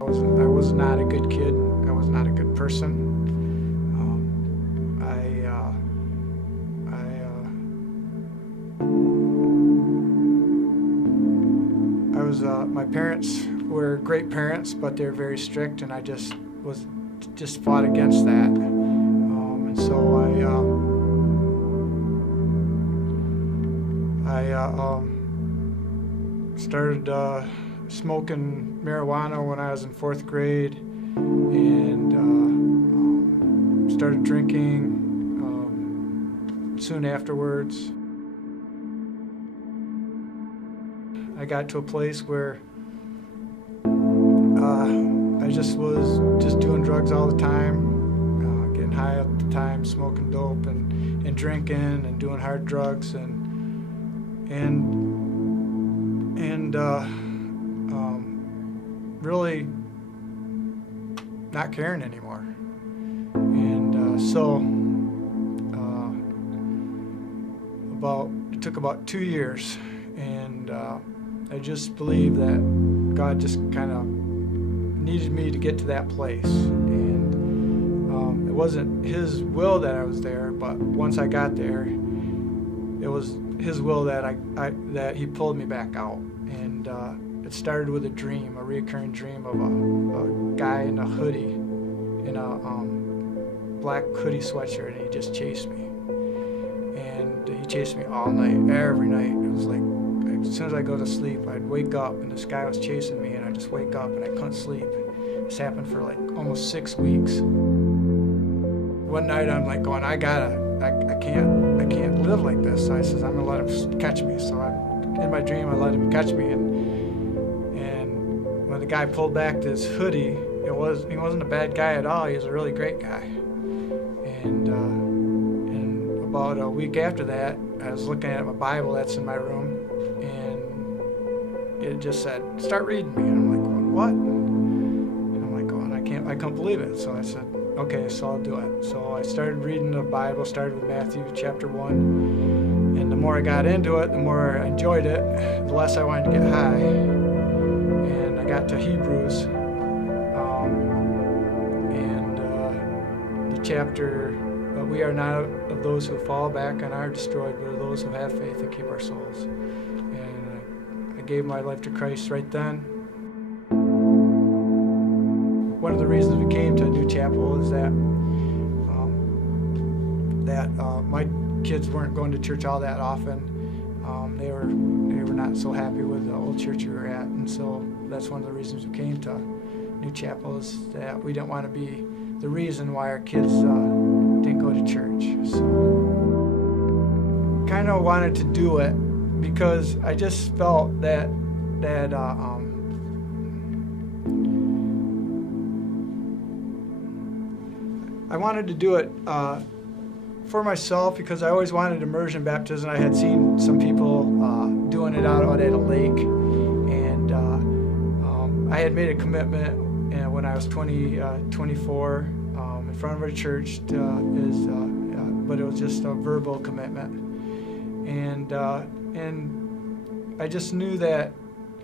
I was not a good kid. I was not a good person. My parents were great parents, but they're very strict, and I just fought against that. And so I started smoking marijuana when I was in 4th grade, and started drinking soon afterwards. I got to a place where I just was doing drugs all the time, getting high all the time, smoking dope and drinking and doing hard drugs and really not caring anymore. And it took about 2 years, and I just believe that God just kind of needed me to get to that place. And it wasn't His will that I was there, but once I got there, it was His will that that He pulled me back out. And it started with a dream, a recurring dream of a guy in a hoodie, in a black hoodie sweatshirt, and he just chased me. And he chased me all night, every night. It was like, as soon as I go to sleep, I'd wake up and this guy was chasing me, and I'd just wake up and I couldn't sleep. This happened for like almost 6 weeks. One night I'm like going, I can't live like this. So I says, I'm gonna let him catch me. So in my dream, I let him catch me, and when the guy pulled back his hoodie, he wasn't a bad guy at all. He was a really great guy. And about a week after that, I was looking at my Bible that's in my room, and it just said, start reading me. And I'm like, what? And I'm like, I can't believe it. So I said, okay, so I'll do it. So I started reading the Bible, started with Matthew chapter 1. And the more I got into it, the more I enjoyed it, the less I wanted to get high. And I got to Hebrews, the chapter, but we are not of those who fall back and are destroyed, but of those who have faith and keep our souls. And I gave my life to Christ right then. One of the reasons we came to New Chapel is that my kids weren't going to church all that often. They were not so happy with the old church we were at, and so that's one of the reasons we came to New Chapel, is that we didn't want to be the reason why our kids didn't go to church. So kind of wanted to do it because I just felt that I wanted to do it for myself, because I always wanted immersion baptism. I had seen some people doing it out at a lake, and I had made a commitment when I was 24 in front of our church, but it was just a verbal commitment, and I just knew that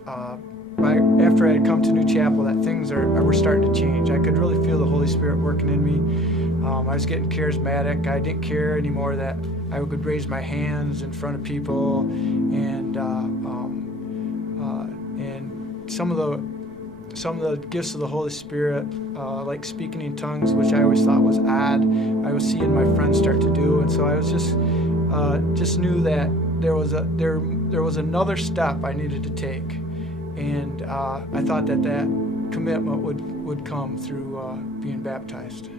after I had come to New Chapel, that things were starting to change. I could really feel the Holy Spirit working in me. I was getting charismatic. I didn't care anymore that I could raise my hands in front of people, and some of the gifts of the Holy Spirit, like speaking in tongues, which I always thought was odd, I was seeing my friends start to do, and so I was just knew that there was another step I needed to take. And I thought that commitment would come through being baptized.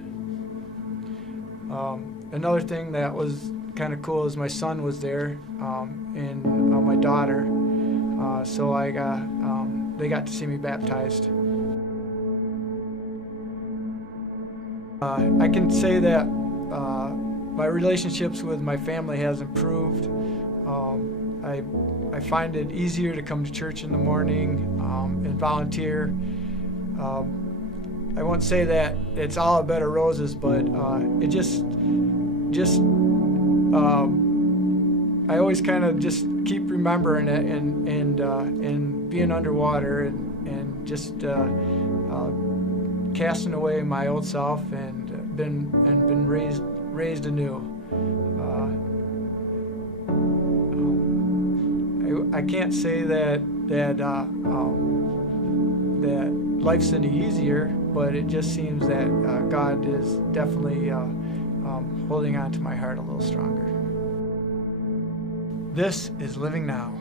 Another thing that was kind of cool is my son was there, and my daughter. So they got to see me baptized. I can say that my relationships with my family has improved. I find it easier to come to church in the morning and volunteer. I won't say that it's all a bed of roses, but it just I always kind of just keep remembering it and being underwater and just casting away my old self and been raised anew. I can't say that life's any easier, but it just seems that God is definitely holding on to my heart a little stronger. This is Living Now.